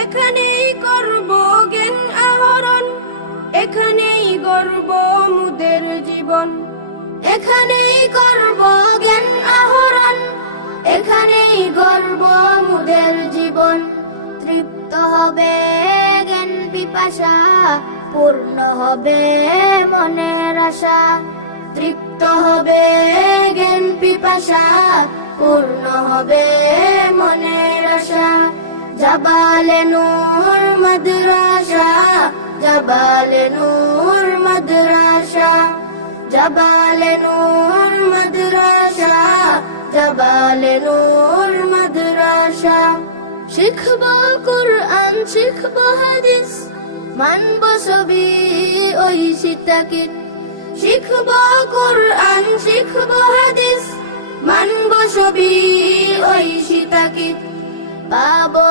এখানেই করব জ্ঞান আহরণ, এখানেই গড়ব মুদের জীবন। এখানেই করব জ্ঞান আহরণ, এখানেই গড়ব মুদের জীবন। তৃপ্ত হবে জ্ঞান পিপাসা, পূর্ণ হবে মনের আশা। তৃপ্ত হবে জ্ঞান পিপাসা, পূর্ণ হবে মনের আশা। জাবালে নূর মাদ্রাসা, জাবালে নূর মাদ্রাসা, জাবালে নূর মাদ্রাসা, জাবালে নূর মাদ্রাসা। শিখব কুরআন, শিখব হাদিস, মানব সবই ওই সীতাকিত। শিখব কুরআন, শিখব হাদিস, মানব সবই ওই সীতাকিত। পাবো